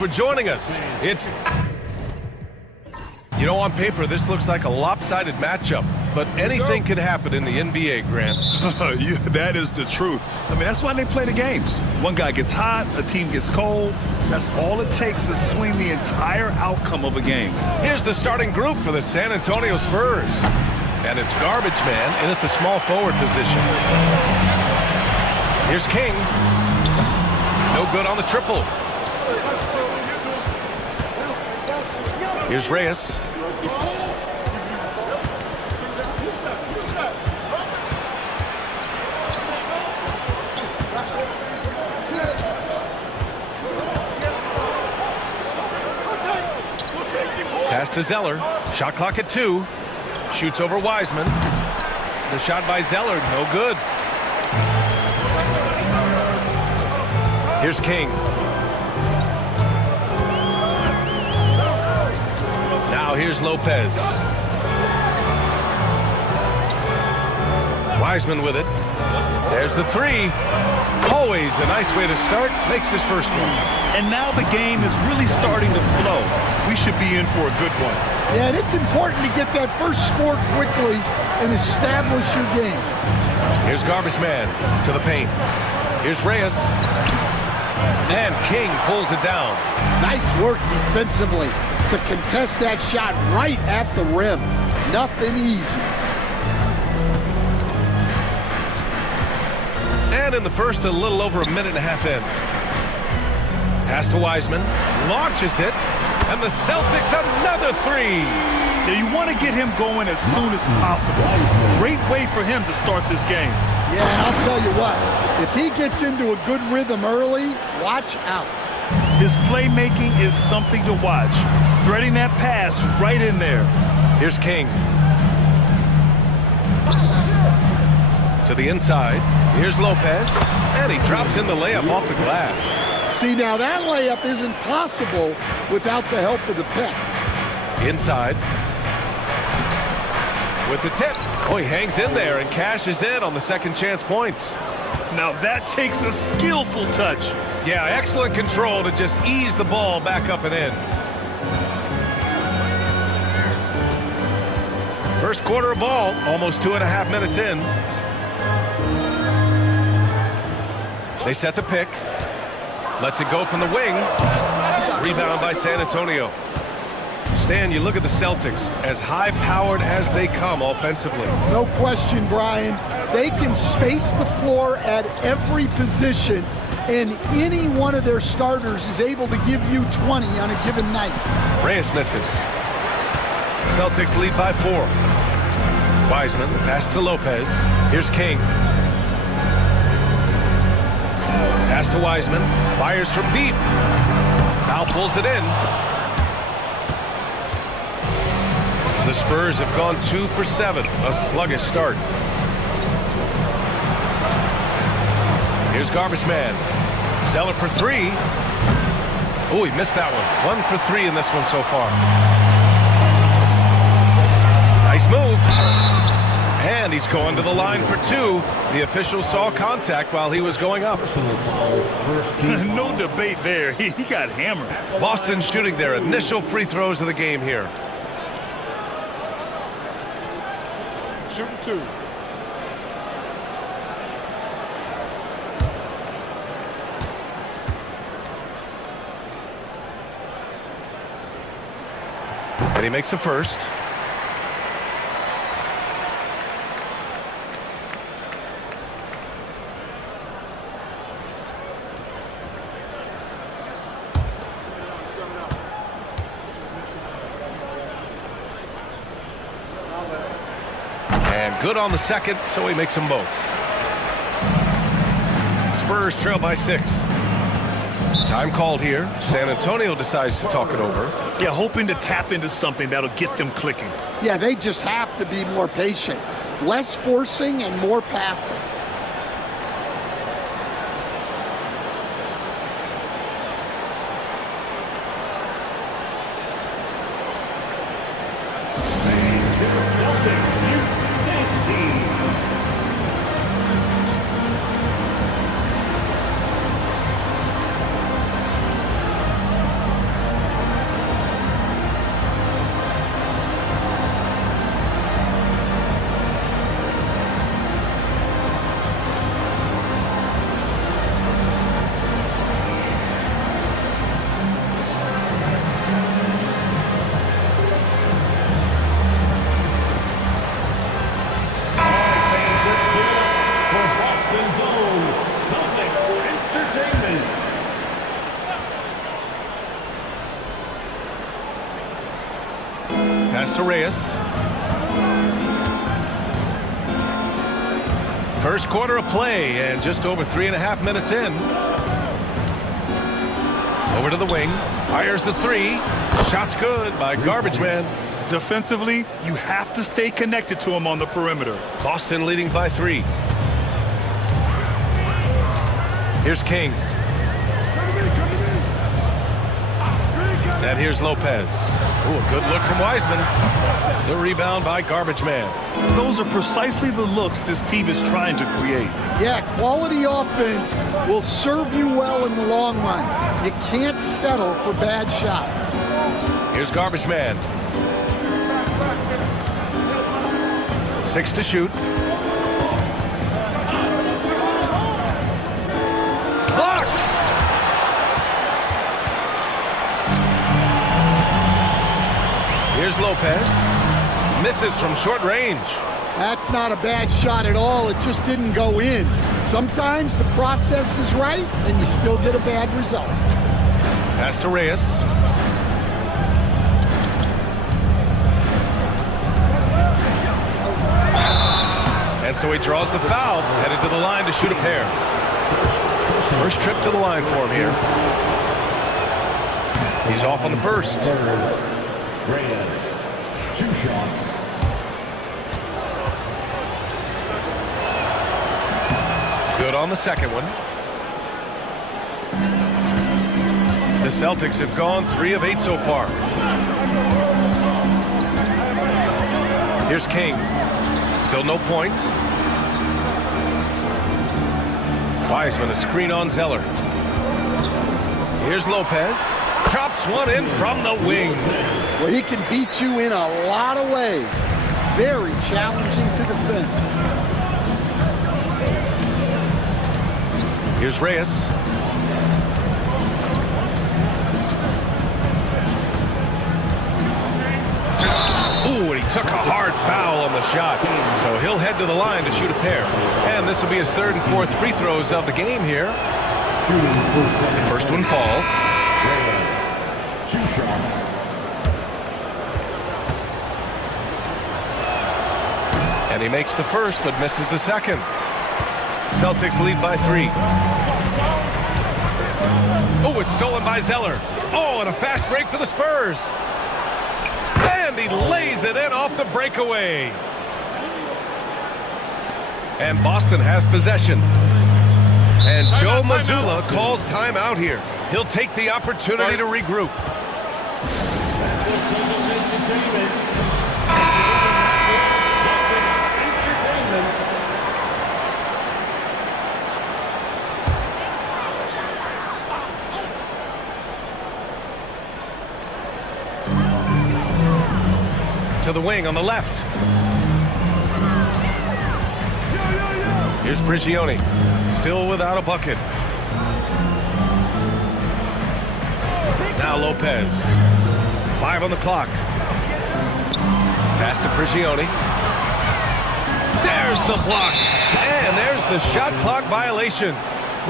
For joining us. You know, on paper, this looks like a lopsided matchup, but anything can happen in the NBA, Grant. That is the truth. I mean, that's why they play the games. One guy gets hot, a team gets cold. That's all it takes to swing the entire outcome of a game. Here's the starting group for the San Antonio Spurs. And it's Garbage Man in at the small forward position. Here's King. No good on the triple. Here's Reyes. Pass to Zeller. Shot clock at 2. Shoots over Wiseman. The shot by Zeller, no good. Here's King. Now here's Lopez. Wiseman with it. There's the 3. Always a nice way to start. Makes his first one. And now the game is really starting to flow. We should be in for a good one. Yeah, and it's important to get that first score quickly and establish your game. Here's Garbage Man to the paint. Here's Reyes. And King pulls it down. Nice work defensively to contest that shot right at the rim. Nothing easy. And in the first, a little over a minute and a half in. Pass to Wiseman. Launches it. And the Celtics another 3. Yeah, you want to get him going as soon as possible. Great way for him to start this game. Yeah, and I'll tell you what, if he gets into a good rhythm early, watch out. His playmaking is something to watch. Threading that pass right in there. Here's King. To the inside. Here's Lopez. And he drops in the layup off the glass. See, now that layup isn't possible without the help of the pick. Inside. With the tip. Oh, he hangs in there and cashes in on the second chance points. Now that takes a skillful touch. Yeah, excellent control to just ease the ball back up and in. First quarter of ball, almost 2.5 minutes in. They set the pick. Lets it go from the wing. Rebound by San Antonio. Stan, you look at the Celtics, as high-powered as they come offensively. No question, Brian. They can space the floor at every position, and any one of their starters is able to give you 20 on a given night. Reyes misses. Celtics lead by 4. Wiseman, pass to Lopez. Here's King. Pass to Wiseman. Fires from deep. Now pulls it in. The Spurs have gone 2 for 7. A sluggish start. Here's Garbage Man. Zeller for 3. Oh, he missed that one. 1 for 3 in this one so far. Nice move. And he's going to the line for 2. The official saw contact while he was going up. No debate there. He got hammered. Boston shooting their initial free throws of the game here. Shooting 2. And he makes the first. And good on the second, so he makes them both. Spurs trail by 6. Time called here. San Antonio decides to talk it over. Yeah, hoping to tap into something that'll get them clicking. Yeah, they just have to be more patient. Less forcing and more passing. Pass to Reyes. First quarter of play and just over 3.5 minutes in. Over to the wing. Fires the three. Shot's good by Garbage Man. Defensively, you have to stay connected to him on the perimeter. Boston leading by 3. Here's King. And here's Lopez. Ooh, a good look from Wiseman. The rebound by Garbage Man. Those are precisely the looks this team is trying to create. Yeah, quality offense will serve you well in the long run. You can't settle for bad shots. Here's Garbage Man. 6 to shoot. Blocked! Here's Lopez. Misses from short range. That's not a bad shot at all. It just didn't go in. Sometimes the process is right and you still get a bad result. Pass to Reyes. And so he draws the foul, headed to the line to shoot a pair. First trip to the line for him here. He's off on the first. Reyes, 2 shots. Good on the second one. The Celtics have gone 3 of 8 so far. Here's King. Still no points. Wiseman, a screen on Zeller. Here's Lopez. Drops one in from the wing. Well, he can beat you in a lot of ways. Very challenging to defend. Here's Reyes. Ooh, and he took a hard foul on the shot. So he'll head to the line to shoot a pair. And this will be his 3rd and 4th free throws of the game here. The first one falls. 2 shots. And he makes the first, but misses the second. Celtics lead by 3. Oh, it's stolen by Zeller. Oh, and a fast break for the Spurs. And he lays it in off the breakaway. And Boston has possession. And Joe Mazzulla calls timeout here. He'll take the opportunity to regroup. To the wing on the left. Here's Prigioni, still without a bucket. Now Lopez. 5 on the clock. Pass to Prigioni. There's the block. And there's the shot clock violation.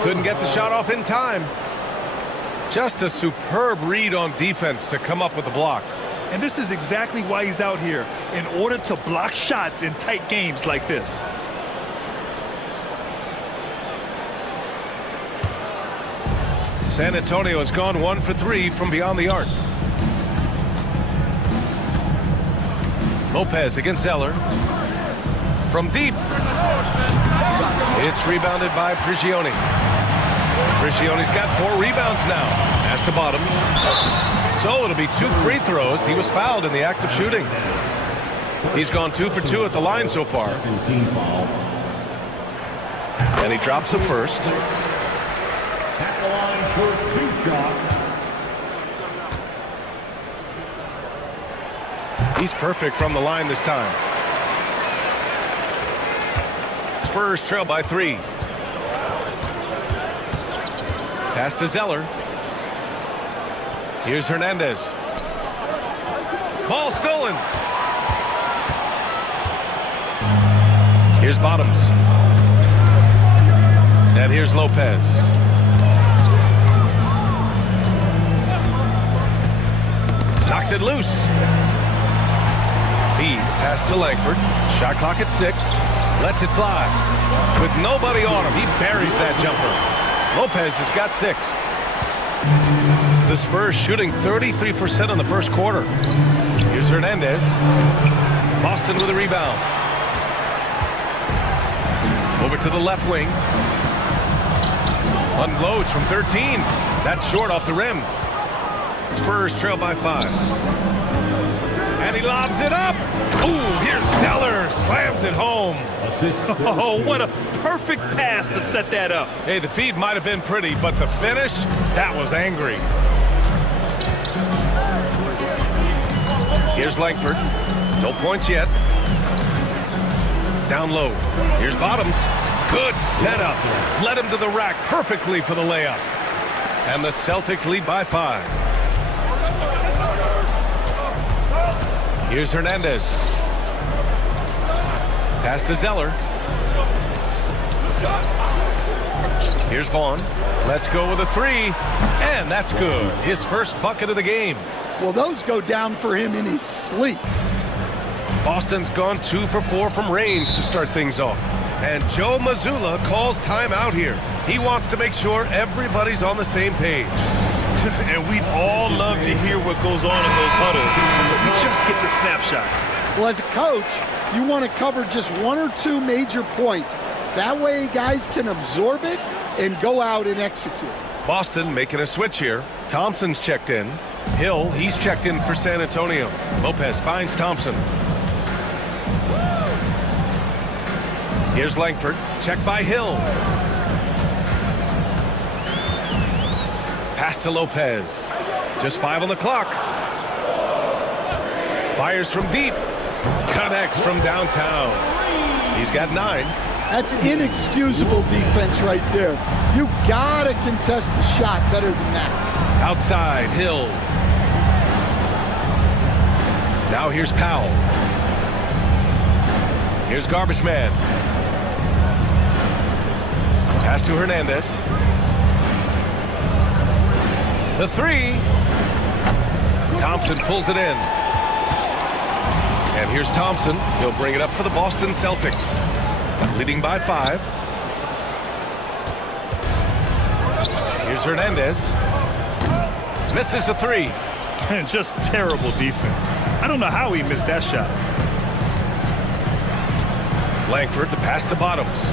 Couldn't get the shot off in time. Just a superb read on defense to come up with the block. And this is exactly why he's out here, in order to block shots in tight games like this. San Antonio has gone 1 for 3 from beyond the arc. Lopez against Zeller. From deep. It's rebounded by Prigioni. Prigioni's got 4 rebounds now. Pass to Bottoms. So it'll be 2 free throws. He was fouled in the act of shooting. He's gone 2 for 2 at the line so far. And he drops the first. At the line for 2 shots. He's perfect from the line this time. Spurs trail by 3. Pass to Zeller. Here's Hernandez. Ball stolen. Here's Bottoms. And here's Lopez. Knocks it loose. Speed, pass to Langford. Shot clock at 6. Lets it fly. With nobody on him, he buries that jumper. Lopez has got 6. The Spurs shooting 33% in the first quarter. Here's Hernandez. Boston with a rebound. Over to the left wing. Unloads from 13. That's short off the rim. Spurs trail by 5. And he lobs it up. Ooh, here's Zeller. Slams it home. Oh, what a perfect pass to set that up. Hey, the feed might have been pretty, but the finish, that was angry. Here's Langford. No points yet. Down low. Here's Bottoms. Good setup. Led him to the rack perfectly for the layup. And the Celtics lead by 5. Here's Hernandez. Pass to Zeller. Here's Vaughn. Let's go with a 3. And that's good. His first bucket of the game. Well, those go down for him in his sleep. Boston's gone 2 for 4 from range to start things off. And Joe Mazzulla calls timeout here. He wants to make sure everybody's on the same page. And we'd all love to hear what goes on in those huddles. We just get the snapshots. Well, as a coach, you want to cover just 1 or 2 major points. That way guys can absorb it and go out and execute. Boston making a switch here. Thompson's checked in. Hill, he's checked in for San Antonio. Lopez finds Thompson. Here's Langford. Checked by Hill. Pass to Lopez. Just 5 on the clock. Fires from deep. Connects from downtown. He's got 9. That's inexcusable defense right there. You gotta contest the shot better than that. Outside, Hill. Now here's Powell. Here's Garbage Man. Pass to Hernandez. The 3. Thompson pulls it in. And here's Thompson. He'll bring it up for the Boston Celtics. Leading by 5. Here's Hernandez. Misses a 3. And just terrible defense. I don't know how he missed that shot. Langford, the pass to Bottoms.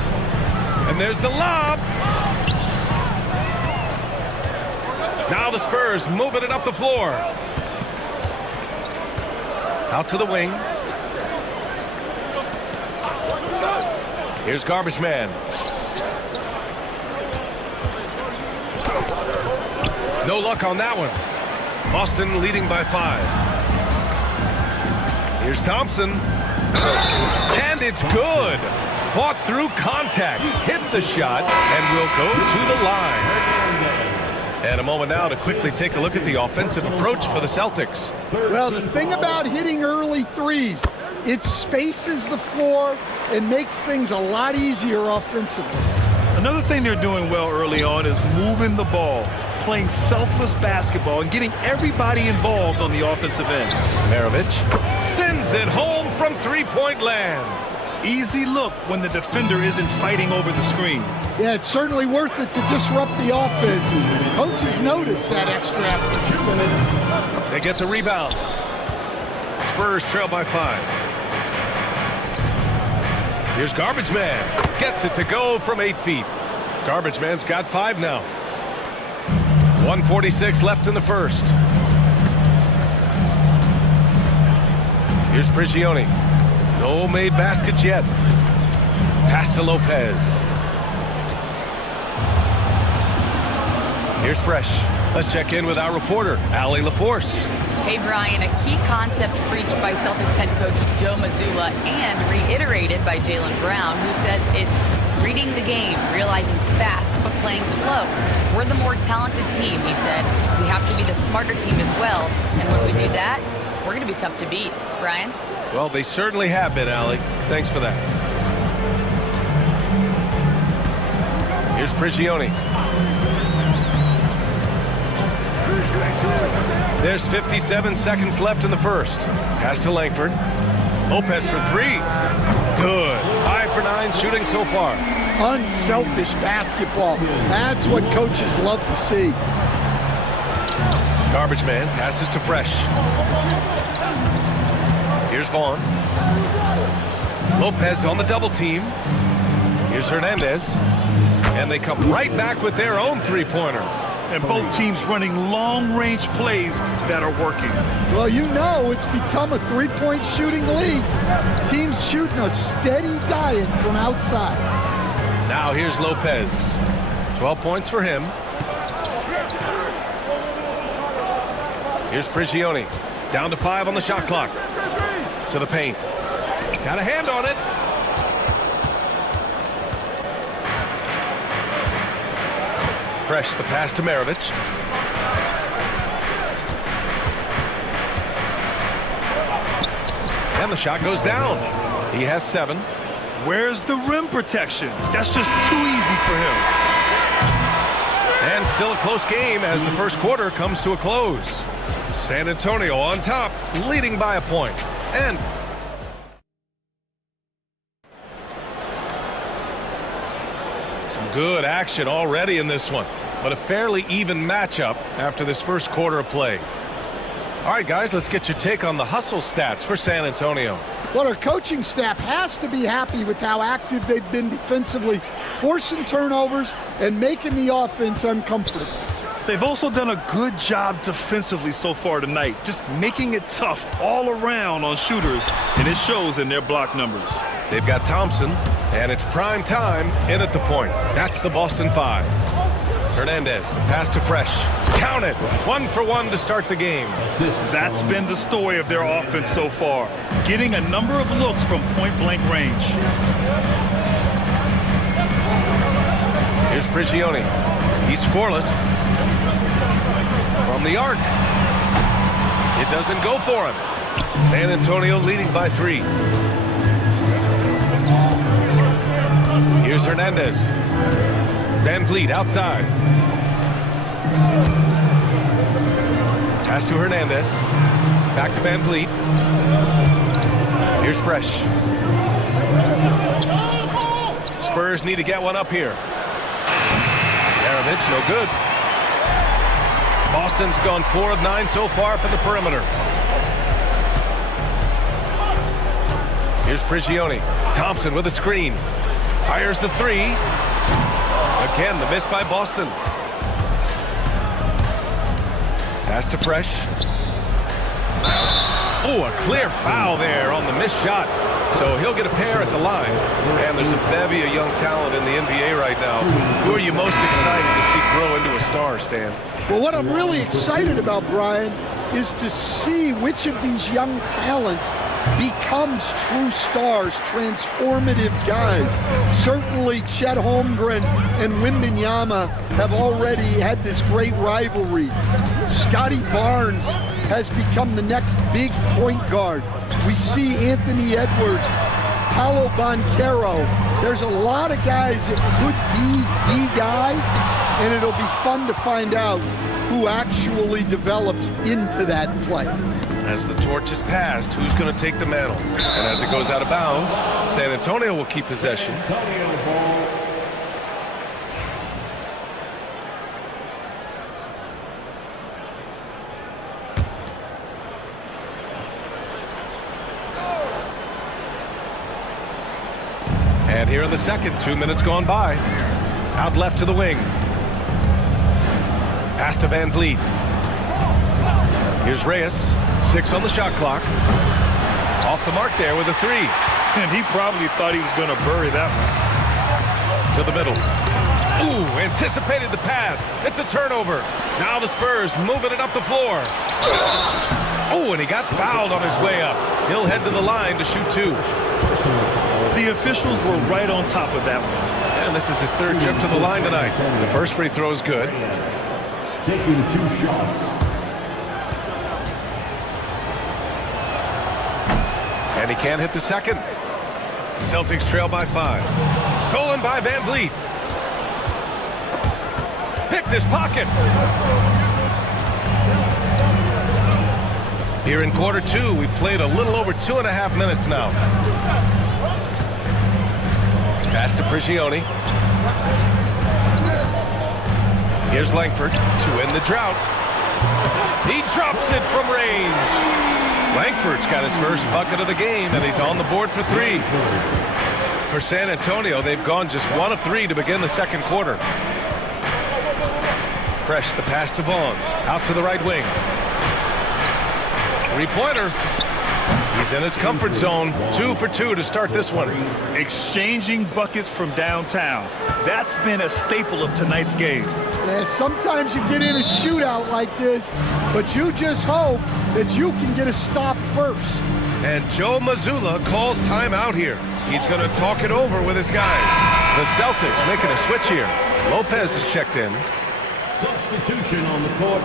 And there's the lob. Now the Spurs moving it up the floor. Out to the wing. Here's Garbage Man. No luck on that one. Boston leading by 5. Here's Thompson. And it's good. Fought through contact. Hit the shot and will go to the line. And a moment now to quickly take a look at the offensive approach for the Celtics. Well, the thing about hitting early threes, it spaces the floor and makes things a lot easier offensively. Another thing they're doing well early on is moving the ball, playing selfless basketball, and getting everybody involved on the offensive end. Maravich sends it home from three-point land. Easy look when the defender isn't fighting over the screen. Yeah, it's certainly worth it to disrupt the offense. Coaches notice that extra effort. They get the rebound. Spurs trail by 5. Here's Garbage Man. Gets it to go from 8 feet. Garbage Man's got 5 now. 1:46 left in the first. Here's Prigioni. No made baskets yet. Pass to Lopez. Here's Fresh. Let's check in with our reporter, Allie LaForce. Hey, Brian, a key concept preached by Celtics head coach Joe Mazzulla and reiterated by Jaylen Brown, who says it's reading the game, realizing fast, but playing slow. We're the more talented team, he said. We have to be the smarter team as well, and when we do that, we're going to be tough to beat. Brian? Well, they certainly have been, Allie. Thanks for that. Here's Prigioni. There's 57 seconds left in the first. Pass to Langford. Lopez for three. Good. 5 for 9 shooting so far. Unselfish basketball. That's what coaches love to see. Garbage man passes to Fresh. Here's Vaughn. Lopez on the double team. Here's Hernandez. And they come right back with their own three-pointer. And both teams running long-range plays that are working. Well, you know it's become a three-point shooting league. Teams shooting a steady diet from outside. Now here's Lopez. 12 points for him. Here's Prigioni. Down to 5 on the shot clock. To the paint. Got a hand on it. Fresh, the pass to Maravich. And the shot goes down. He has 7. Where's the rim protection? That's just too easy for him. And still a close game as the first quarter comes to a close. San Antonio on top, leading by a point. And some good action already in this one, but a fairly even matchup after this first quarter of play. All right, guys, let's get your take on the hustle stats for San Antonio. Well, our coaching staff has to be happy with how active they've been defensively, forcing turnovers and making the offense uncomfortable. They've also done a good job defensively so far tonight, just making it tough all around on shooters, and it shows in their block numbers. They've got Thompson, and it's prime time in at the point. That's the Boston 5. Hernandez, the pass to Fresh. Count it. 1 for 1 to start the game. That's been the story of their offense so far, getting a number of looks from point-blank range. Here's Prigioni. He's scoreless. From the arc. It doesn't go for him. San Antonio leading by 3. Here's Hernandez. Van Vliet outside. Pass to Hernandez. Back to Van Vliet. Here's Fresh. Spurs need to get one up here. Maravich, no good. Boston's gone 4 of 9 so far from the perimeter. Here's Prigioni. Thompson with a screen. Fires the 3. Again, the miss by Boston. Pass to Fresh. Oh, a clear foul there on the missed shot. So he'll get a pair at the line. And there's a bevy of young talent in the NBA right now. Who are you most excited to see grow into a star, Stan? Well, what I'm really excited about, Brian, is to see which of these young talents becomes true stars, transformative guys. Certainly Chet Holmgren and Wembanyama have already had this great rivalry. Scotty Barnes has become the next big point guard. We see Anthony Edwards, Paolo Banchero. There's a lot of guys that could be the guy, and it'll be fun to find out who actually develops into that play. As the torch is passed, who's going to take the mantle? And as it goes out of bounds, San Antonio will keep possession. And here in the second, 2 minutes gone by. Out left to the wing. Pass to Van Vliet. Here's Reyes. 6 on the shot clock. Off the mark there with a 3. And he probably thought he was going to bury that one. To the middle. Ooh, anticipated the pass. It's a turnover. Now the Spurs moving it up the floor. Oh, and he got fouled on his way up. He'll head to the line to shoot 2. The officials were right on top of that one. And this is his 3rd trip to the line tonight. The first free throw is good. Taking 2 shots. And he can't hit the second. Celtics trail by 5. Stolen by Van Vliet. Picked his pocket. Here in quarter two, we've played a little over 2.5 minutes now. Pass to Prigioni. Here's Langford to end the drought. He drops it from range. Langford's got his first bucket of the game, and he's on the board for 3. For San Antonio, they've gone just 1 of 3 to begin the second quarter. Fresh, the pass to Vaughn. Out to the right wing. Three-pointer. He's in his comfort zone. 2 for 2 to start this one. Exchanging buckets from downtown. That's been a staple of tonight's game. Yeah, sometimes you get in a shootout like this, but you just hope that you can get a stop first. And Joe Mazzulla calls timeout here. He's going to talk it over with his guys. The Celtics making a switch here. Lopez is checked in. Substitution on the court.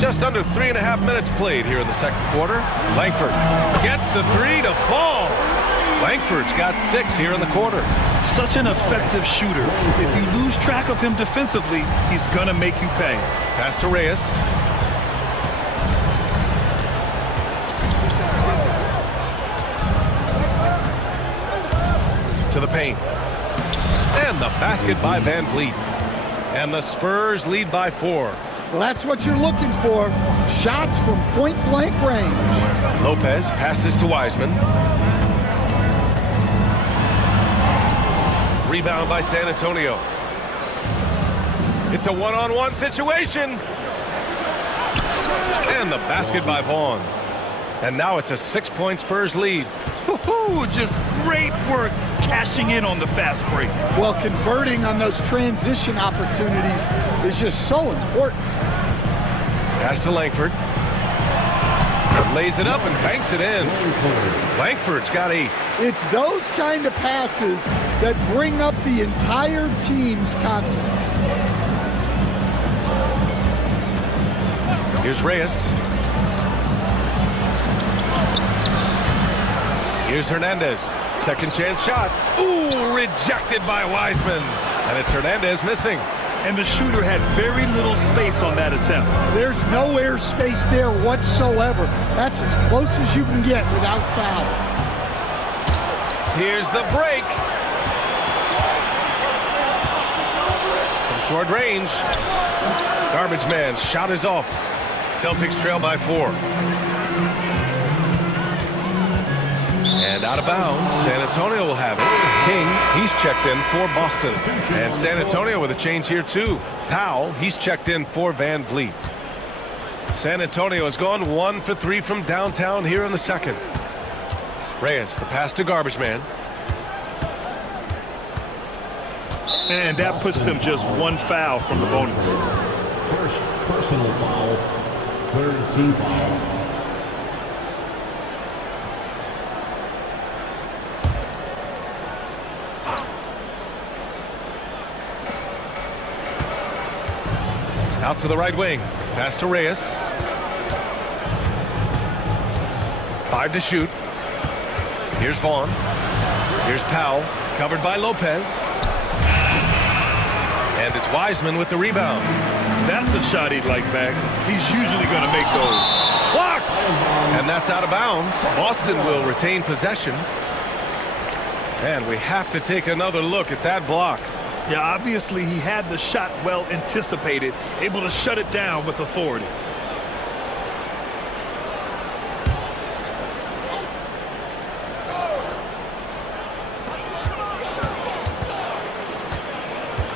Just under 3.5 minutes played here in the second quarter. Langford gets the 3 to fall. Langford's got 6 here in the quarter. Such an effective shooter. If you lose track of him defensively, he's gonna make you pay. Pass to Reyes. To the paint. And the basket by Van Vliet. And the Spurs lead by 4. Well, that's what you're looking for. Shots from point-blank range. Lopez passes to Wiseman. Rebound by San Antonio. It's a one-on-one situation. And the basket by Vaughn. And now it's a 6-point Spurs lead. Just great work cashing in on the fast break. Well, converting on those transition opportunities is just so important. Pass to Langford. Lays it up and banks it in. Langford's got 8. It's those kind of passes that bring up the entire team's confidence. Here's Reyes. Here's Hernandez. Second chance shot. Ooh, rejected by Wiseman. And it's Hernandez missing. And the shooter had very little space on that attempt. There's no air space there whatsoever. That's as close as you can get without foul. Here's the break. From short range. Garbage man shot is off. Celtics trail by 4. And out of bounds, San Antonio will have it. King, he's checked in for Boston. And San Antonio with a change here too. Powell, he's checked in for Van Vliet. San Antonio has gone 1 for 3 from downtown here in the second. Reyes, the pass to Garbage man. And that puts them just 1 foul from the bonus. First personal foul. Third team foul. Out to the right wing. Pass to Reyes. 5 to shoot. Here's Vaughn. Here's Powell. Covered by Lopez. And it's Wiseman with the rebound. That's a shot he'd like back. He's usually going to make those. Blocked! And that's out of bounds. Boston will retain possession. And we have to take another look at that block. Yeah, obviously he had the shot well anticipated, able to shut it down with authority.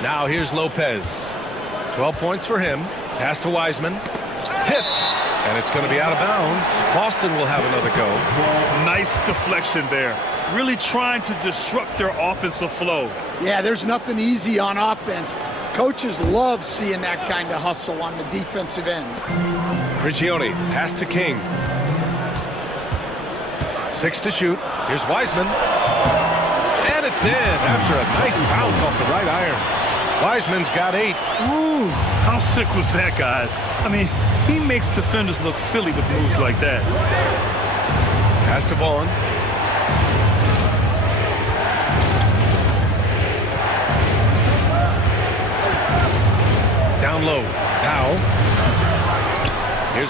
Now here's Lopez. 12 points for him. Pass to Wiseman. Tipped. And it's going to be out of bounds. Boston will have another go. Nice deflection there. Really trying to disrupt their offensive flow. Yeah, there's nothing easy on offense. Coaches love seeing that kind of hustle on the defensive end. Prigioni, pass to King. 6 to shoot. Here's Wiseman. And it's in after a nice bounce off the right iron. Wiseman's got 8. Ooh, how sick was that, guys? I mean, he makes defenders look silly with moves like that. Pass to Vaughn.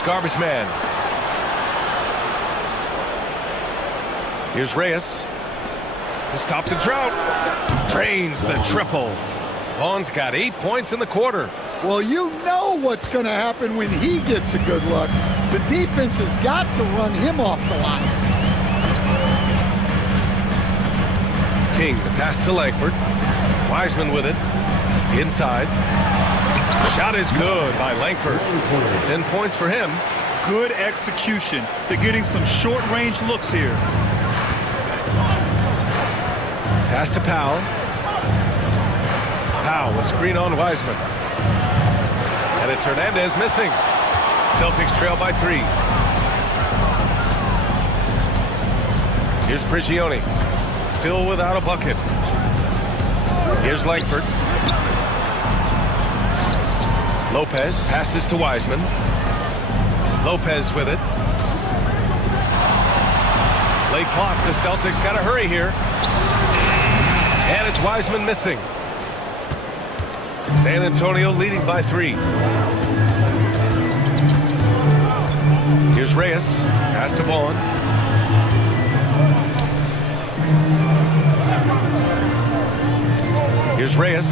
garbage man. Here's Reyes to stop the drought. Drains the triple. Vaughn's got 8 points in the quarter. Well, you know what's going to happen when he gets a good look. The defense has got to run him off the line. King, the pass to Langford. Wiseman with it. Inside. Shot is good by Langford. 10 points for him. Good execution. They're getting some short-range looks here. Pass to Powell. Powell with screen on Wiseman. And it's Hernandez missing. Celtics trail by 3. Here's Prigioni. Still without a bucket. Here's Langford. Lopez passes to Wiseman. Lopez with it. Late clock. The Celtics got to hurry here. And it's Wiseman missing. San Antonio leading by 3. Here's Reyes. Pass to Vaughn. Here's Reyes.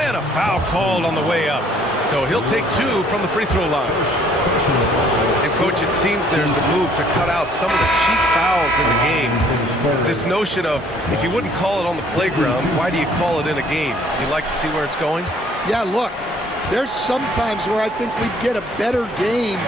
And a foul called on the way up. So he'll take 2 from the free throw line. And, Coach, it seems there's a move to cut out some of the cheap fouls in the game. This notion of, if you wouldn't call it on the playground, why do you call it in a game? You like to see where it's going? Yeah, look, there's some times where I think we'd get a better game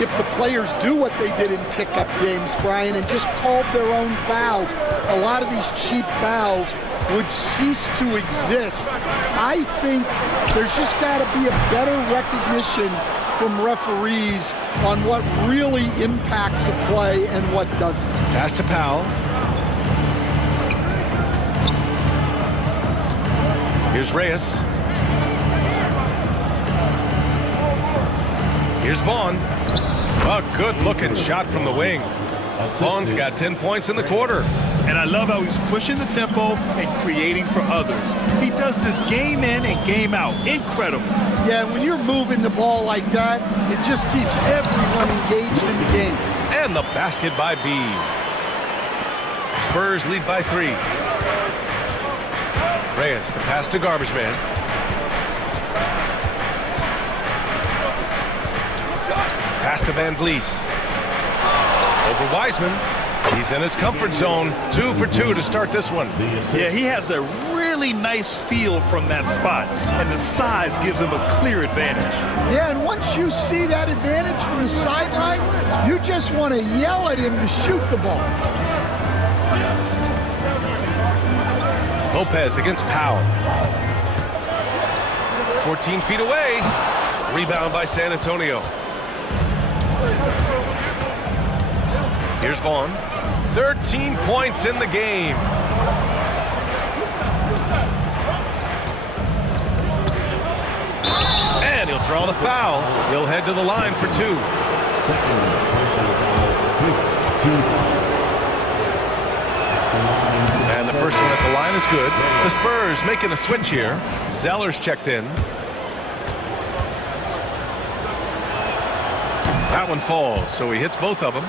if the players do what they did in pickup games, Brian, and just called their own fouls. A lot of these cheap fouls would cease to exist. I think there's just got to be a better recognition from referees on what really impacts a play and what doesn't. Pass to Powell. Here's Reyes. Here's Vaughn. A good-looking shot from the wing. Vaughn's got 10 points in the quarter. And I love how he's pushing the tempo and creating for others. He does this game in and game out. Incredible. Yeah, when you're moving the ball like that, it just keeps everyone engaged in the game. And the basket by B. Spurs lead by 3. Reyes, the pass to garbage man. Pass to Van Vliet. Over Wiseman. He's in his comfort zone. 2 for 2 to start this one. Yeah, he has a really nice feel from that spot, and the size gives him a clear advantage. Yeah, and once you see that advantage from the sideline, you just want to yell at him to shoot the ball. Lopez against Powell. 14 feet away. Rebound by San Antonio. Here's Vaughn. 13 points in the game. And he'll draw the foul. He'll head to the line for 2. Second personal foul, 15. And the first one at the line is good. The Spurs making a switch here. Zeller's checked in. That one falls, so he hits both of them.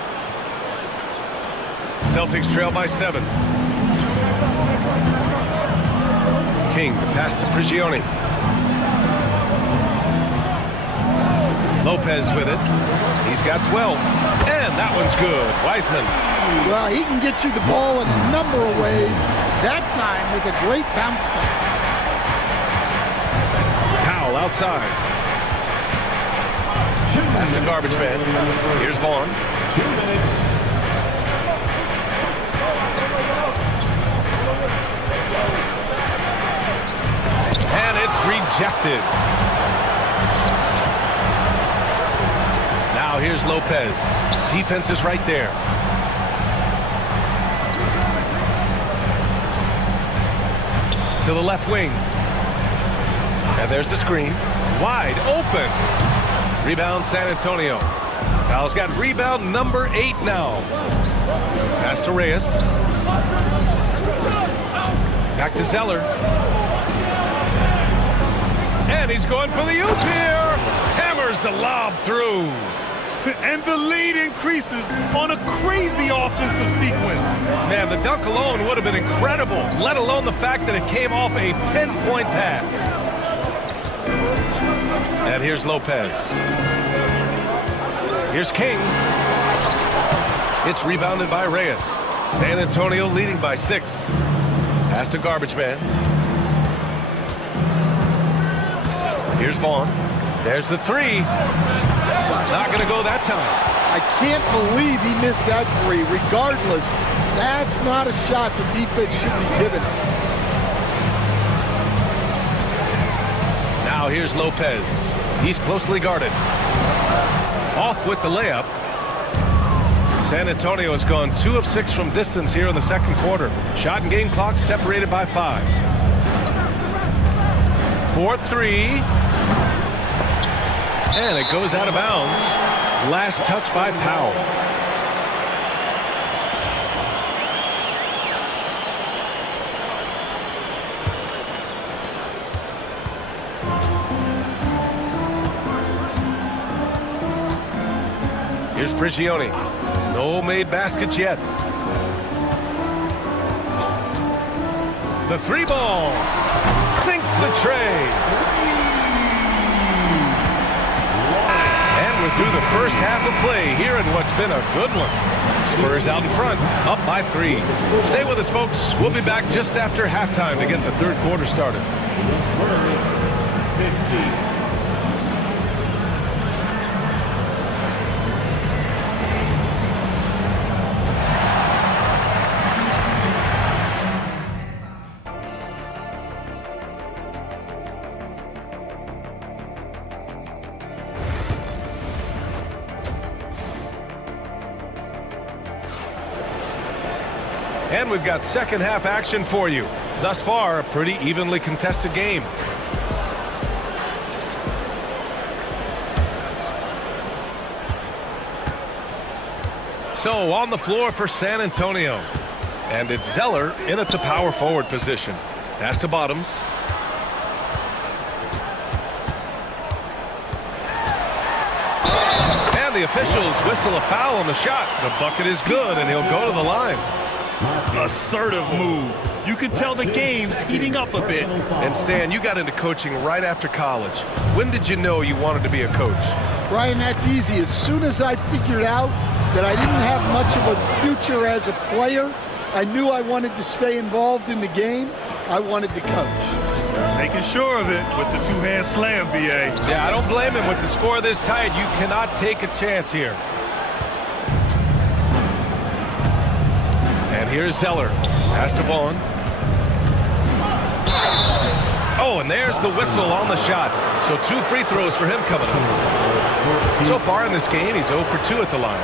Celtics trail by 7. King, the pass to Prigioni. Lopez with it. He's got 12. And that one's good. Wiseman. Well, he can get you the ball in a number of ways. That time with a great bounce pass. Powell outside. Pass to garbage man. Here's Vaughn. 2 minutes. And it's rejected. Now here's Lopez. Defense is right there. To the left wing. And there's the screen. Wide open. Rebound San Antonio. Powell's got rebound number 8 now. Pass to Reyes. Back to Zeller. And he's going for the oop here. Hammers the lob through. And the lead increases on a crazy offensive sequence. Man, the dunk alone would have been incredible, let alone the fact that it came off a pinpoint pass. And here's Lopez. Here's King. It's rebounded by Reyes. San Antonio leading by 6. Pass to Garbage Man. Here's Vaughn. There's the 3. Not going to go that time. I can't believe he missed that 3. Regardless, that's not a shot the defense should be giving him. Now here's Lopez. He's closely guarded. Off with the layup. San Antonio has gone 2 of 6 from distance here in the second quarter. Shot and game clock separated by 5. 4-3. And it goes out of bounds. Last touch by Powell. Here's Prigioni. No made baskets yet. The 3 ball. Sinks the tray. We're through the first half of play here in what's been a good one. Spurs out in front, up by 3. Stay with us, folks. We'll be back just after halftime to get the third quarter started. 15. And we've got second half action for you. Thus far, a pretty evenly contested game. So on the floor for San Antonio. And it's Zeller in at the power forward position. Pass to Bottoms. And the officials whistle a foul on the shot. The bucket is good, and he'll go to the line. Assertive move. You can tell the game's heating up a bit. And Stan, you got into coaching right after college. When did you know you wanted to be a coach? Brian, that's easy. As soon as I figured out that I didn't have much of a future as a player, I knew I wanted to stay involved in the game. I wanted to coach. Making sure of it with the 2-hand slam, B.A. Yeah, I don't blame him. With the score this tight, you cannot take a chance here. And here's Zeller. Pass to Vaughn. Oh, and there's the whistle on the shot. So 2 free throws for him coming up. So far in this game, he's 0 for 2 at the line.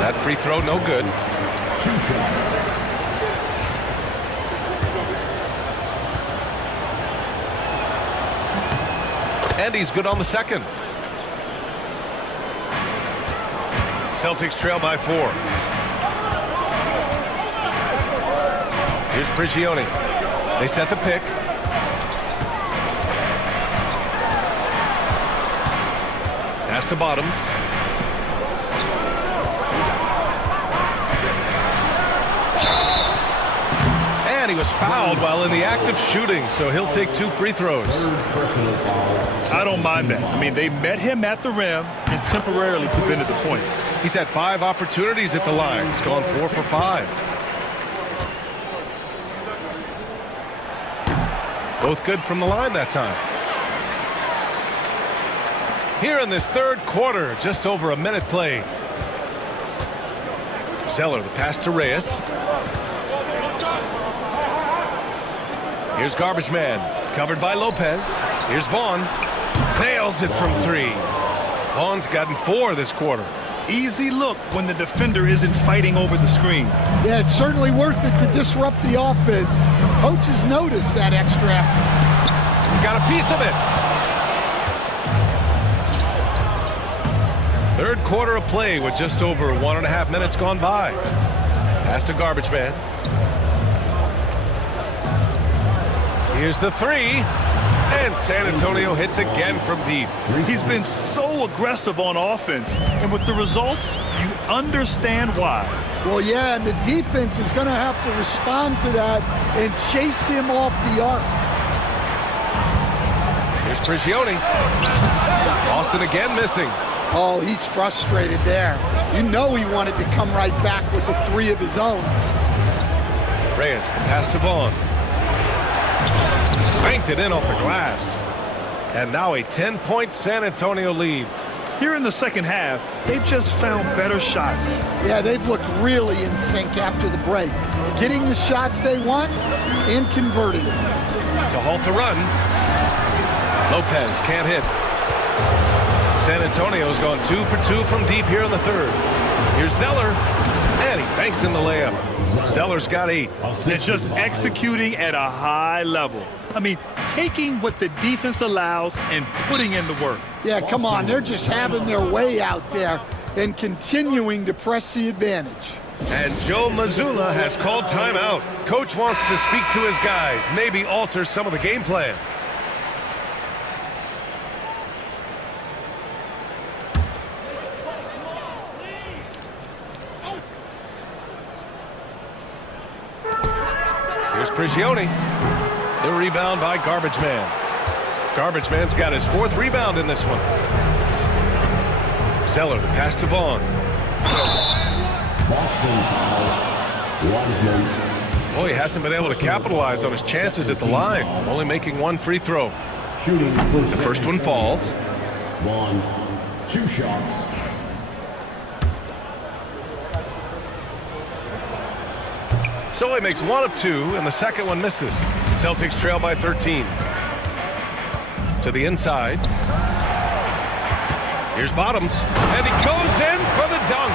That free throw, no good. 2 shots. And he's good on the second. Celtics trail by 4. Here's Prigioni. They set the pick. Pass to Bottoms. And he was fouled while in the act of shooting, so he'll take 2 free throws. I don't mind that. I mean, they met him at the rim and temporarily prevented the points. He's had 5 opportunities at the line. He's gone 4 for 5. Both good from the line that time. Here in this third quarter, just over a minute played. Zeller, the pass to Reyes. Here's Garbage Man, covered by Lopez. Here's Vaughn. Nails it from 3. Vaughn's gotten 4 this quarter. Easy look when the defender isn't fighting over the screen. Yeah, it's certainly worth it to disrupt the offense. Coaches notice that extra effort. Got a piece of it. Third quarter of play with just over 1.5 minutes gone by. Pass to Garbage Man. Here's the 3. And San Antonio hits again from deep. He's been so aggressive on offense, and with the results, you understand why. Well, yeah, and the defense is going to have to respond to that and chase him off the arc. Here's Prigioni. Austin again missing. Oh, he's frustrated there. You know he wanted to come right back with the 3 of his own. Reyes, the pass to Vaughn. Banked it in off the glass. And now a 10-point San Antonio lead. Here in the second half, they've just found better shots. Yeah, they've looked really in sync after the break. Getting the shots they want and converting them. To halt the run. Lopez can't hit. San Antonio's gone 2 for 2 from deep here in the third. Here's Zeller. And he banks in the layup. Zeller's got 8. It's just executing at a high level. I mean, taking what the defense allows and putting in the work. Yeah, come on. They're just having their way out there and continuing to press the advantage. And Joe Mazzulla has called timeout. Coach wants to speak to his guys, maybe alter some of the game plan. Here's Prigioni. The rebound by Garbage Man. Garbage Man's got his 4th rebound in this one. Zeller, the pass to Vaughn. Boston foul. Wiseman. Boy, he hasn't been able to capitalize on his chances at the line. Only making 1 free throw. Shooting for The first one falls. 1, 2 shots. So he makes 1 of 2, and the second one misses. Celtics trail by 13. To the inside. Here's Bottoms, and he goes in for the dunk.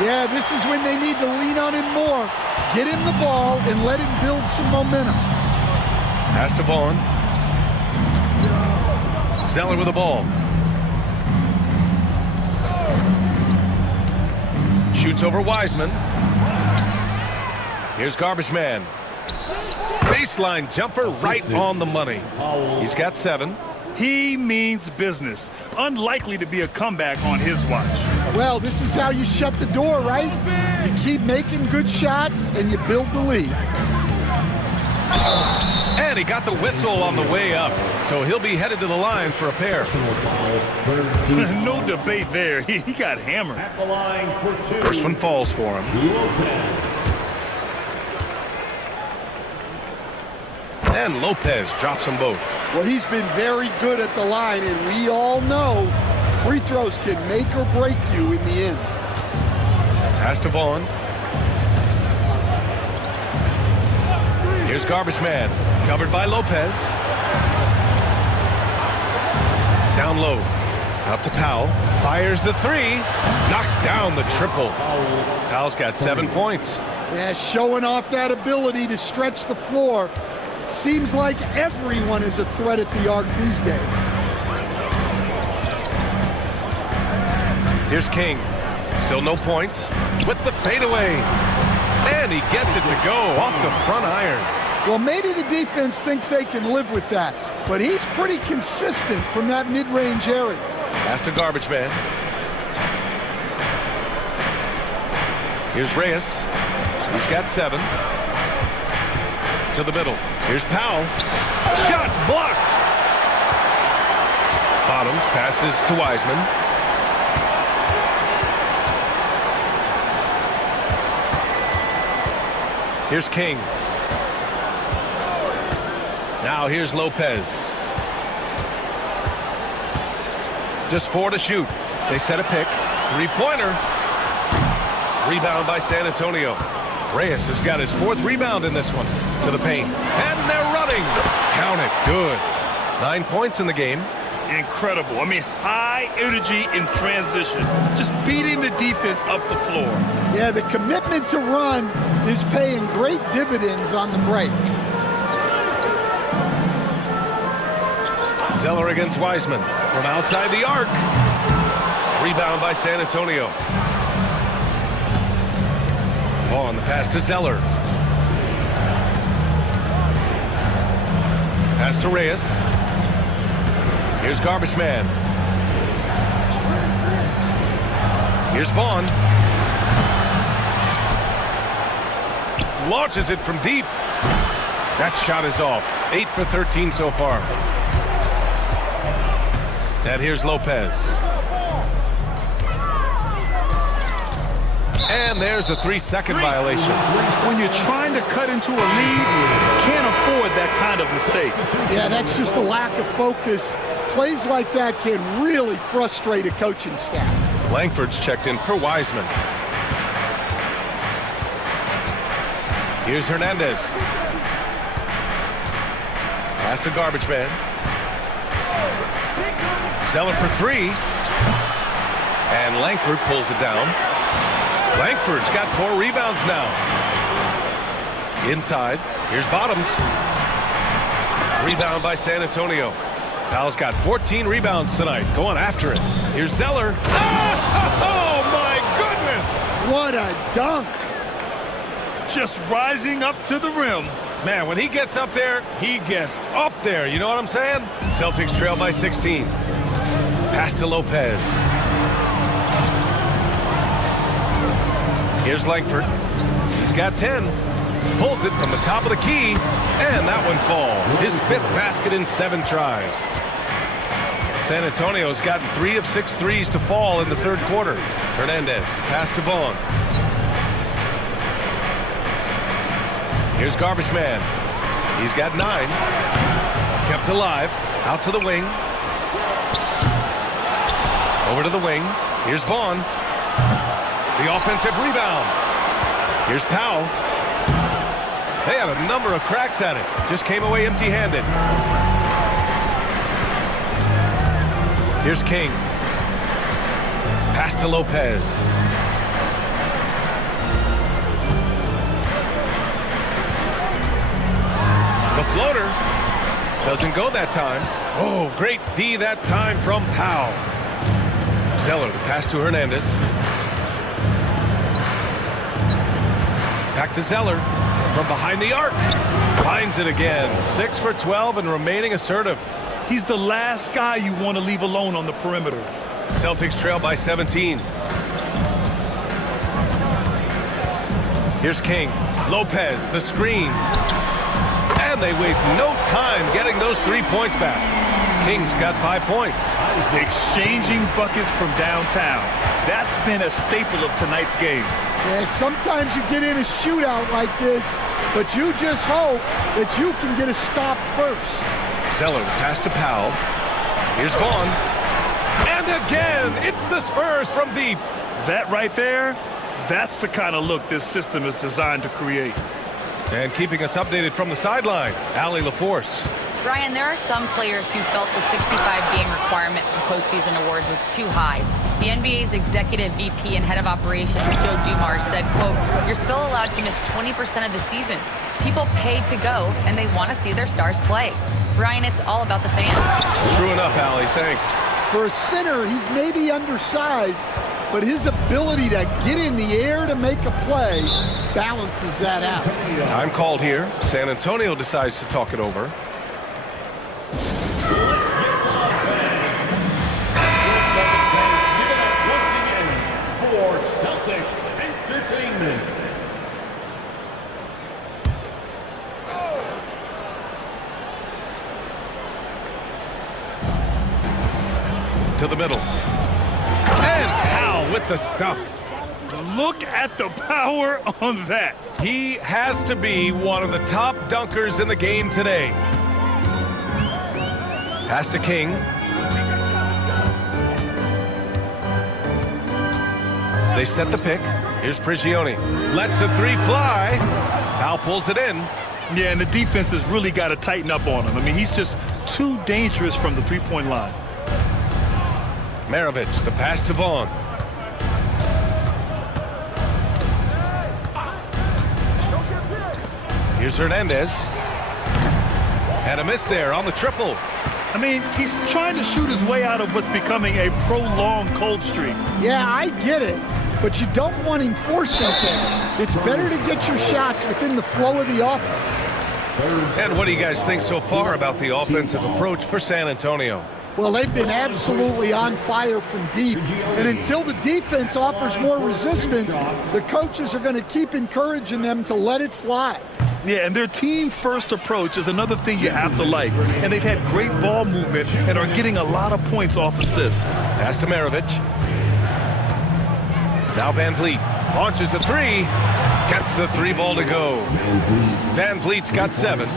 Yeah, this is when they need to lean on him more. Get him the ball and let him build some momentum. Pass to Vaughn. Zeller with the ball. Shoots over Wiseman. Here's Garbage Man. Baseline jumper right on the money. He's got 7. He means business. Unlikely to be a comeback on his watch. Well, this is how you shut the door, right? You keep making good shots and you build the lead. And he got the whistle on the way up, so he'll be headed to the line for a pair. No debate there. He got hammered. At the line for 2. First one falls for him. Lopez. And Lopez drops them both. Well, he's been very good at the line, and we all know free throws can make or break you in the end. Pass to Vaughn. Here's Garbage Man, covered by Lopez. Down low, out to Powell. Fires the 3, knocks down the triple. Powell's got 7 points. Yeah, showing off that ability to stretch the floor. Seems like everyone is a threat at the arc these days. Here's King, still no points, with the fadeaway. And he gets it to go off the front iron. Well, maybe the defense thinks they can live with that, but he's pretty consistent from that mid-range area. Pass to Garbage Man. Here's Reyes. He's got 7. To the middle. Here's Powell. Shots blocked. Bottoms passes to Wiseman. Here's King. Now here's Lopez. Just 4 to shoot. They set a pick. 3-pointer. Rebound by San Antonio. Reyes has got his 4th rebound in this one. To the paint. And they're running. Count it. Good. 9 points in the game. Incredible. I mean, high energy in transition. Just beating the defense up the floor. Yeah, the commitment to run is paying great dividends on the break. Zeller against Wiseman. From outside the arc. Rebound by San Antonio. On the pass to Zeller. Pass to Reyes. Here's Garbage Man. Here's Vaughn. Launches it from deep. That shot is off. 8 for 13 so far. And here's Lopez. And there's a 3-second violation. When you're trying to cut into a lead, you can't afford that kind of mistake. Yeah, that's just a lack of focus. Plays like that can really frustrate a coaching staff. Langford's checked in for Wiseman. Here's Hernandez. Pass to Garbage Man. Zeller for 3. And Langford pulls it down. Langford's got 4 rebounds now. Inside. Here's Bottoms. Rebound by San Antonio. Powell's got 14 rebounds tonight. Going after it. Here's Zeller. Oh, my goodness! What a dunk! Just rising up to the rim. Man, when he gets up there, he gets up there. You know what I'm saying? Celtics trail by 16. Pass to Lopez. Here's Langford. He's got 10. Pulls it from the top of the key, and that one falls. His 5th basket in 7 tries. San Antonio's gotten 3 of 6 threes to fall in the 3rd quarter. Hernandez, the pass to Vaughn. Here's Garbage Man. He's got 9. Kept alive. Out to the wing. Over to the wing. Here's Vaughn. The offensive rebound. Here's Powell. They had a number of cracks at it. Just came away empty-handed. Here's King. Pass to Lopez. The floater doesn't go that time. Oh, great D that time from Powell. Zeller, the pass to Hernandez. Back to Zeller from behind the arc. Finds it again. 6 for 12 and remaining assertive. He's the last guy you want to leave alone on the perimeter. Celtics trail by 17. Here's King. Lopez, the screen. And they waste no time getting those 3 points back. King's got 5 points. Exchanging buckets from downtown. That's been a staple of tonight's game. Yeah, sometimes you get in a shootout like this, but you just hope that you can get a stop first. Zeller, pass to Powell. Here's Vaughn. And again, it's the Spurs from deep. That right there, that's the kind of look this system is designed to create. And keeping us updated from the sideline, Allie LaForce. Brian, there are some players who felt the 65-game requirement for postseason awards was too high. The NBA's executive VP and head of operations, Joe Dumars, said, quote, "You're still allowed to miss 20% of the season. People pay to go, and they want to see their stars play." Brian, it's all about the fans. True enough, Allie. Thanks. For a center, he's maybe undersized, but his ability to get in the air to make a play balances that out. Time called here. San Antonio decides to talk it over. For Celtics Entertainment. To the middle. And Powell with the stuff. Look at the power on that. He has to be one of the top dunkers in the game today. Pass to King. They set the pick. Here's Prigioni. Lets the 3 fly. Powell pulls it in. Yeah, and the defense has really got to tighten up on him. I mean, he's just too dangerous from the three-point line. Maravich, the pass to Vaughn. Here's Hernandez. And a miss there on the triple. I mean, he's trying to shoot his way out of what's becoming a prolonged cold streak. Yeah, I get it, but you don't want him forcing things. It's better to get your shots within the flow of the offense. And what do you guys think so far about the offensive approach for San Antonio? Well, they've been absolutely on fire from deep. And until the defense offers more resistance, the coaches are going to keep encouraging them to let it fly. Yeah, and their team-first approach is another thing you have to like. And they've had great ball movement and are getting a lot of points off assists. Pass to Maravich. Now Van Vliet launches a three. Gets the three ball to go. Van Vliet's got 7.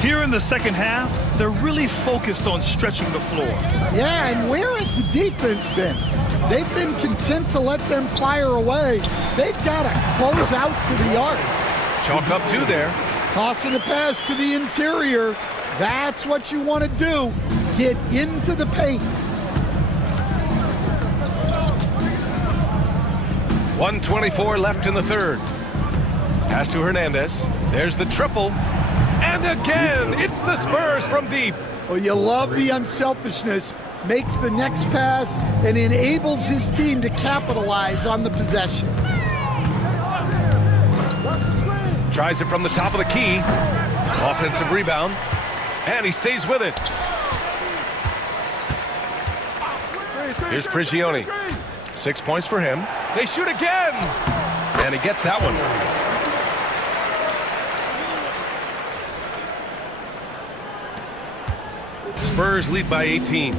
Here in the second half, they're really focused on stretching the floor. Yeah, and where has the defense been? They've been content to let them fire away. They've got to close out to the arc. Chalk up 2 there. Tossing a pass to the interior. That's what you want to do. Get into the paint. 1:24 left in the third. Pass to Hernandez. There's the triple. And again, it's the Spurs from deep. Well, you love the unselfishness. Makes the next pass and enables his team to capitalize on the possession. Tries it from the top of the key. Offensive rebound. And he stays with it. Here's Prigioni. 6 points for him. They shoot again. And he gets that one. Spurs lead by 18.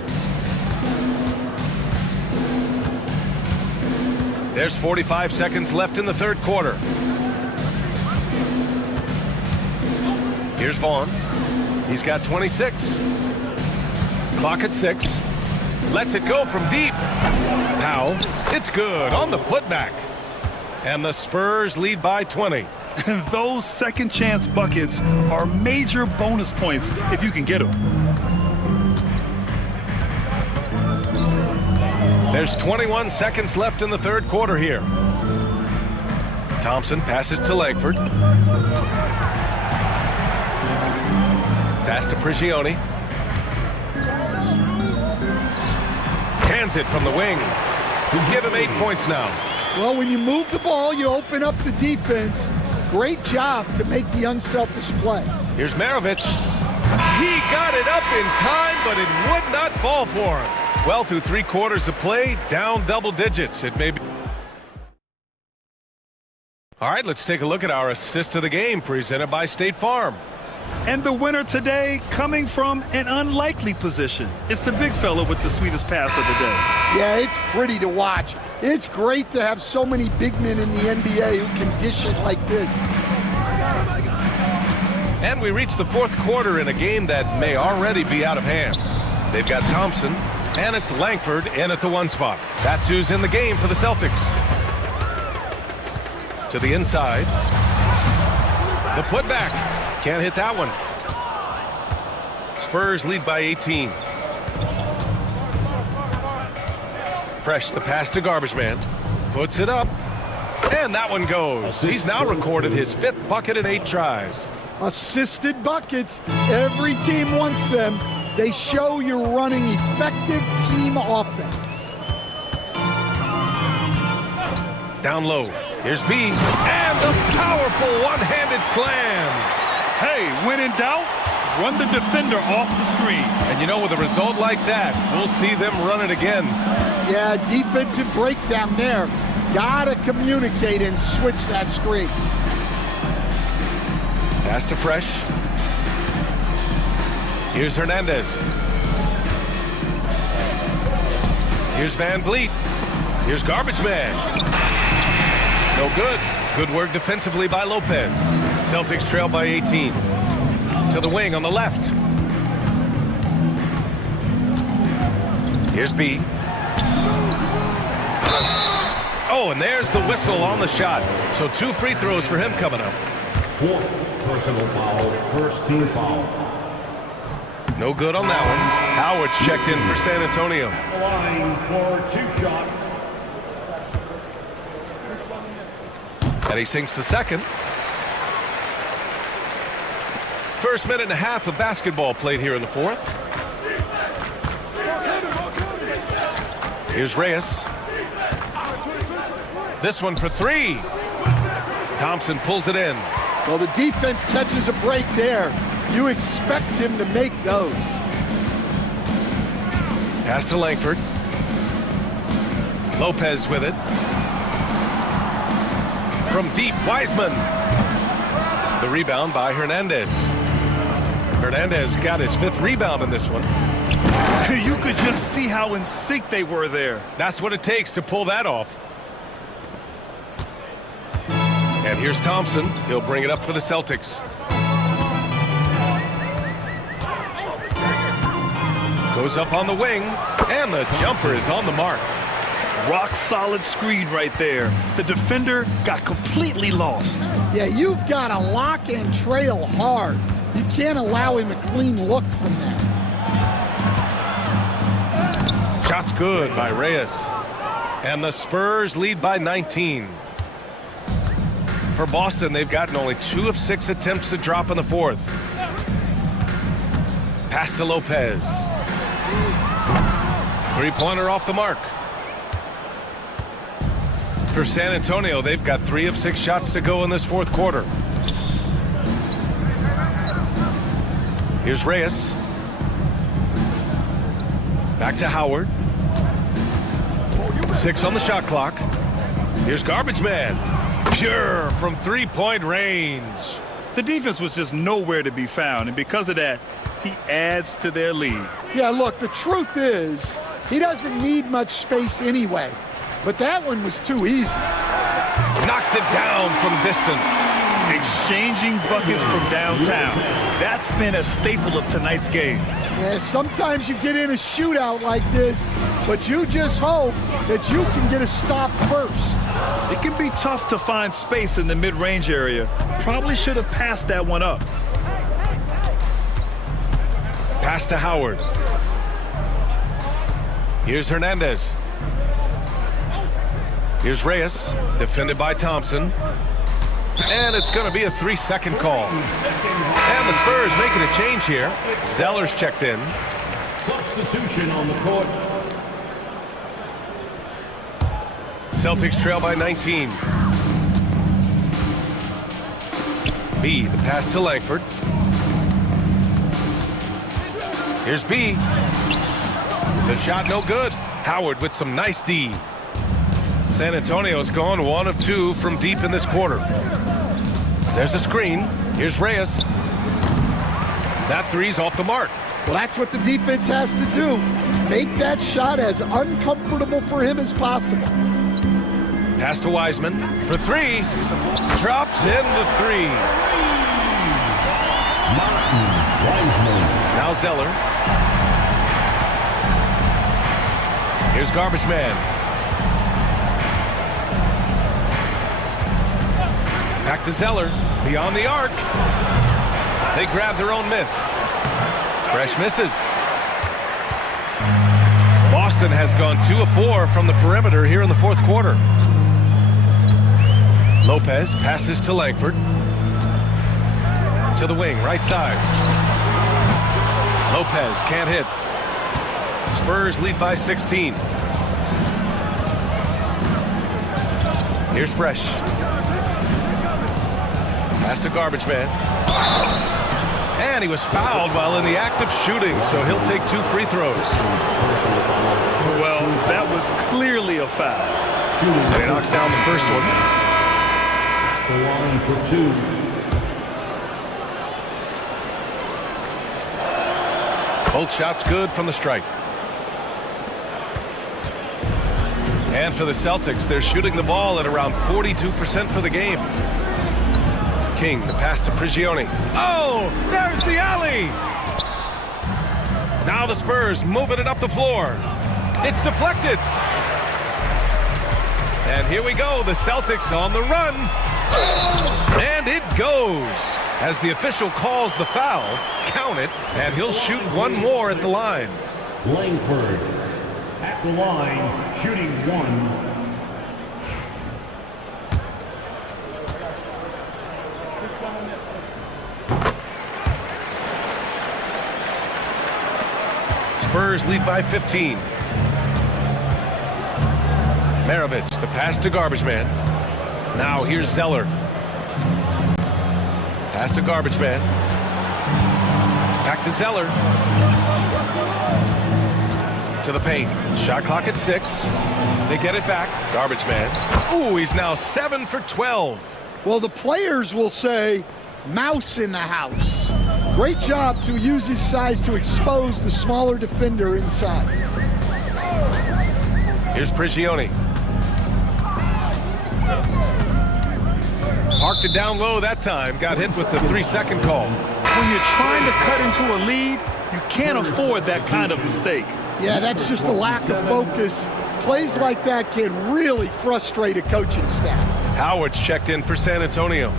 There's 45 seconds left in the third quarter. Here's Vaughn. He's got 26. Clock at 6. Lets it go from deep. Powell. It's good on the putback. And the Spurs lead by 20. And those second chance buckets are major bonus points if you can get them. There's 21 seconds left in the third quarter here. Thompson passes to Langford. Pass to Prigioni. Hands it from the wing. Give him 8 points now. Well, when you move the ball, you open up the defense. Great job to make the unselfish play. Here's Maravich. He got it up in time, but it would not fall for him. Well, through 3 quarters of play, down double digits. It may be. All right, let's take a look at our assist of the game presented by State Farm. And the winner today coming from an unlikely position. It's the big fella with the sweetest pass of the day. Yeah, it's pretty to watch. It's great to have so many big men in the NBA who can dish it like this. And we reach the fourth quarter in a game that may already be out of hand. They've got Thompson, and it's Langford in at the 1 spot. That's who's in the game for the Celtics. To the inside. The putback. Can't hit that one. Spurs lead by 18. Fresh the pass to Garbage Man. Puts it up. And that one goes. He's now recorded his 5th bucket in 8 tries. Assisted buckets. Every team wants them. They show you're running effective team offense. Down low. Here's B. And the powerful one-handed slam. Hey, when in doubt, run the defender off the screen. And you know, with a result like that, we'll see them run it again. Yeah, defensive breakdown there. Gotta communicate and switch that screen. Pass to Fresh. Here's Hernandez. Here's Van Vliet. Here's Garbage Man. No good. Good work defensively by Lopez. Celtics trail by 18. To the wing on the left. Here's B. Oh, and there's the whistle on the shot. So 2 free throws for him coming up. 4th personal foul, 1st team foul. No good on that one. Howard's checked in for San Antonio. Line for 2 shots. And he sinks the second. First minute and a half of basketball played here in the fourth. Here's Reyes. This one for 3. Thompson pulls it in. Well, the defense catches a break there. You expect him to make those. Pass to Langford. Lopez with it. From deep, Wiseman. The rebound by Hernandez. Hernandez got his 5th rebound in this one. You could just see how in sync they were there. That's what it takes to pull that off. And here's Thompson. He'll bring it up for the Celtics. Goes up on the wing, and the jumper is on the mark. Rock solid screen right there. The defender got completely lost. Yeah, you've got to lock and trail hard. You can't allow him a clean look from that. Shot's good by Reyes. And the Spurs lead by 19. For Boston, they've gotten only 2 of 6 attempts to drop in the 4th. Pass to Lopez. 3-pointer off the mark. For San Antonio, they've got 3 of 6 shots to go in this 4th quarter. Here's Reyes. Back to Howard. 6 on the shot clock. Here's Garbage Man. Pure from 3-point range. The defense was just nowhere to be found, and because of that, he adds to their lead. Yeah, look, the truth is, he doesn't need much space anyway. But that one was too easy. Knocks it down from distance. Exchanging buckets from downtown. That's been a staple of tonight's game. Yeah, sometimes you get in a shootout like this, but you just hope that you can get a stop first. It can be tough to find space in the mid-range area. Probably should have passed that one up. Pass to Howard. Here's Hernandez. Here's Reyes, defended by Thompson. And it's going to be a 3-second call. And the Spurs making a change here. Zeller's checked in. Substitution on the court. Celtics trail by 19. B, the pass to Langford. Here's B. The shot no good. Howard with some nice D. San Antonio's gone 1 of 2 from deep in this quarter. There's a screen. Here's Reyes. That 3's off the mark. Well, that's what the defense has to do. Make that shot as uncomfortable for him as possible. Pass to Wiseman for 3. Drops in the 3. Now Zeller. Here's Garbage Man. Back to Zeller, beyond the arc. They grab their own miss. Fresh misses. Boston has gone 2 of 4 from the perimeter here in the 4th quarter. Lopez passes to Langford. To the wing, right side. Lopez can't hit. Spurs lead by 16. Here's Fresh. Pass to Garbage Man. And he was fouled while in the act of shooting, so he'll take 2 free throws. Well, that was clearly a foul. And he knocks down the first one. The line for 2. Both shots good from the stripe. And for the Celtics, they're shooting the ball at around 42% for the game. King, the pass to Prigioni. Oh, there's the alley! Now the Spurs moving it up the floor. It's deflected. And here we go, the Celtics on the run. And it goes. As the official calls the foul, count it, and he'll shoot 1 more at the line. Langford at the line, shooting 1. Spurs lead by 15. Maravich, the pass to Garbage Man. Now here's Zeller. Pass to Garbage Man. Back to Zeller. To To the paint. Shot clock at 6. They get it back. Garbage man. Ooh, he's now 7 for 12. Well, the players will say, mouse in the house. Great job to use his size to expose the smaller defender inside. Here's Prigioni. Parked it down low that time. Got hit with the 3-second call. When you're trying to cut into a lead, you can't afford that kind of mistake. Yeah, that's just a lack of focus. Plays like that can really frustrate a coaching staff. Howard's checked in for San Antonio.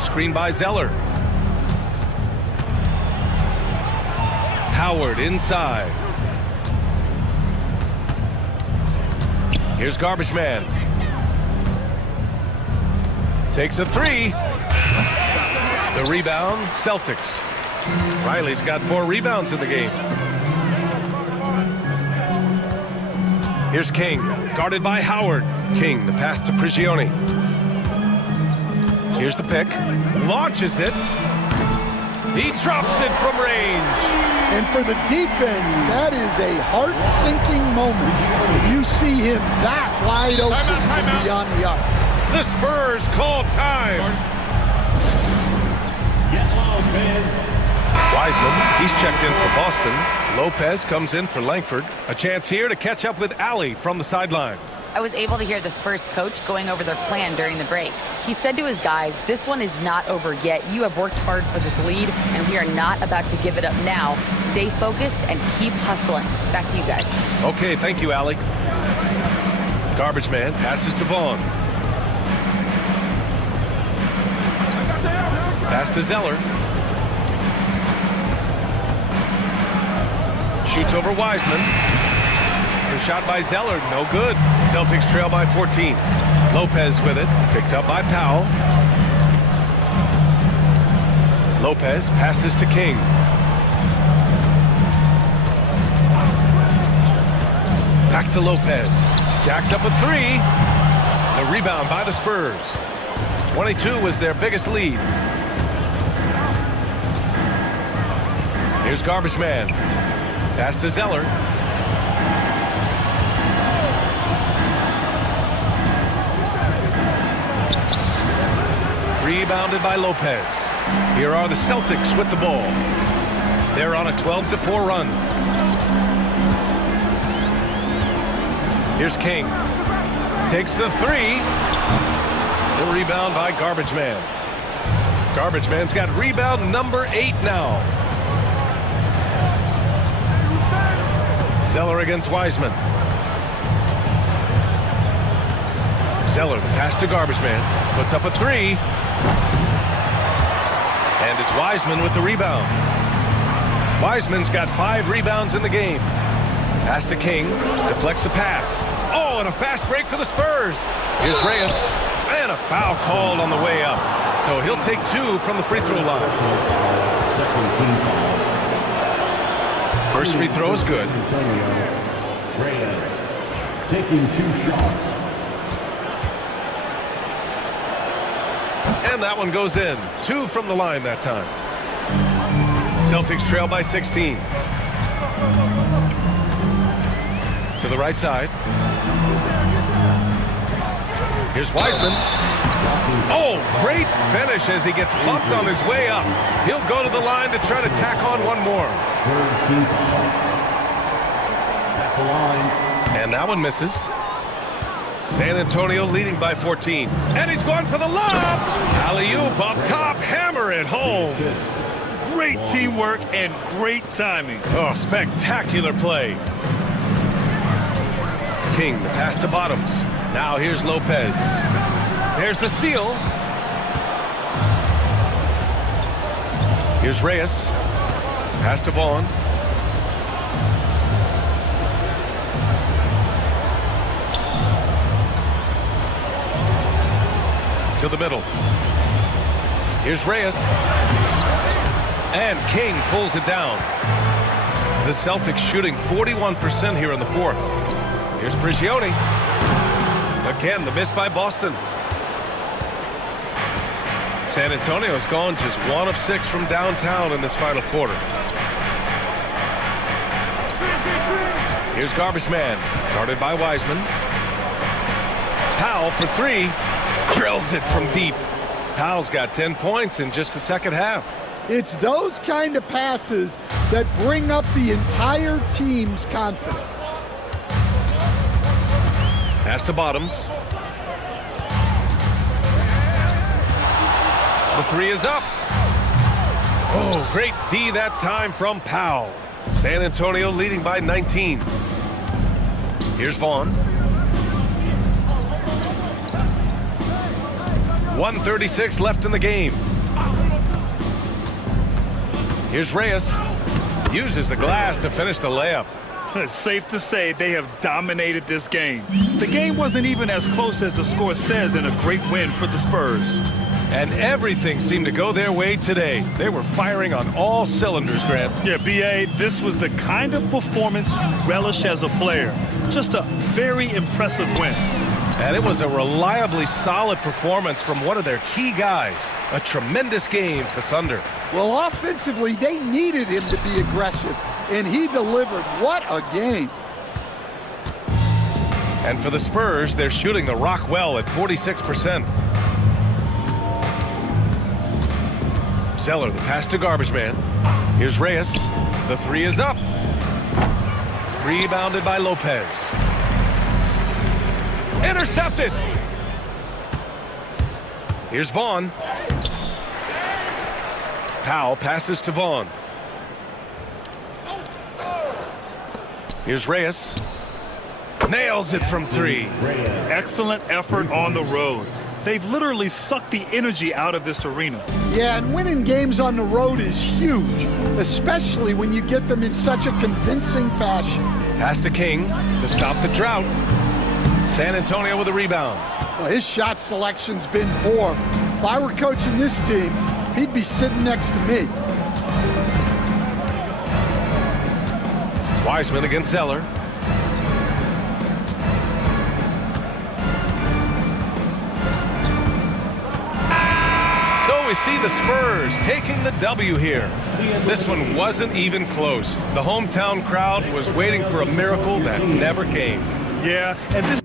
Screen by Zeller. Howard inside. Here's Garbage Man. Takes a 3. The rebound, Celtics. Riley's got 4 rebounds in the game. Here's King, guarded by Howard. King, the pass to Prigioni. Here's the pick. Launches it. He drops it from range. And for the defense, that is a heart-sinking moment when you see him that wide open from beyond the arc. The Spurs call time. Wiseman, he's checked in for Boston. Lopez comes in for Langford. A chance here to catch up with Allie from the sideline. I was able to hear the Spurs coach going over their plan during the break. He said to his guys, this one is not over yet. You have worked hard for this lead, and we are not about to give it up now. Stay focused and keep hustling. Back to you guys. Okay, thank you, Allie. Garbage man passes to Vaughn. Pass to Zeller. Shoots over Wiseman. The shot by Zeller, no good. Celtics trail by 14. Lopez with it, picked up by Powell. Lopez passes to King. Back to Lopez. Jacks up a 3. The rebound by the Spurs. 22 was their biggest lead. Here's Garbage Man. Pass to Zeller. Rebounded by Lopez. Here are the Celtics with the ball. They're on a 12-4 run. Here's King. Takes the 3. The rebound by Garbage Man. Garbage Man's got rebound number 8 now. Zeller against Wiseman. Zeller, the pass to Garbage Man. Puts up a 3. And it's Wiseman with the rebound. Wiseman's got 5 rebounds in the game. Pass to King. Deflects the pass. Oh, and a fast break for the Spurs. Here's Reyes. And a foul called on the way up. So he'll take 2 from the free throw line. Second team foul. First free throw is good. Reyes taking 2 shots. And that one goes in. 2 from the line that time. Celtics trail by 16. To the right side. Here's Wiseman. Oh, great finish as he gets bumped on his way up. He'll go to the line to try to tack on one more. Third team foul. At the line. And that one misses. San Antonio leading by 14. And he's going for the lob. Alley-oop up top. Hammer it home. Great teamwork and great timing. Oh, spectacular play. King, the pass to Bottoms. Now here's Lopez. There's the steal. Here's Reyes. Pass to Vaughn. To the middle. Here's Reyes. And King pulls it down. The Celtics shooting 41% here in the 4th. Here's Prigioni. Again, the miss by Boston. San Antonio's gone just 1 of 6 from downtown in this final quarter. Here's Garbage Man, guarded by Wiseman. Powell for 3, drills it from deep. Powell's got 10 points in just the second half. It's those kind of passes that bring up the entire team's confidence. Pass to Bottoms. The 3 is up. Oh, great D that time from Powell. San Antonio leading by 19. Here's Vaughn. 1:36 left in the game. Here's Reyes. Uses the glass to finish the layup. It's safe to say they have dominated this game. The game wasn't even as close as the score says in a great win for the Spurs. And everything seemed to go their way today. They were firing on all cylinders, Grant. Yeah, B.A., this was the kind of performance you relish as a player. Just a very impressive win. And it was a reliably solid performance from one of their key guys. A tremendous game for Thunder. Well, offensively, they needed him to be aggressive, and he delivered. What a game. And for the Spurs, they're shooting the rock well at 46%. Zeller, the pass to Garbage Man. Here's Reyes. The 3 is up. Rebounded by Lopez. Intercepted. Here's Vaughn. Powell passes to Vaughn. Here's Reyes. Nails it from 3. Excellent effort on the road. They've literally sucked the energy out of this arena. Yeah, and winning games on the road is huge, especially when you get them in such a convincing fashion. Pass to King to stop the drought. San Antonio with a rebound. Well, his shot selection's been poor. If I were coaching this team, he'd be sitting next to me. Wiseman against Zeller. So we see the Spurs taking the W here. This one wasn't even close. The hometown crowd was waiting for a miracle that never came. Yeah, and this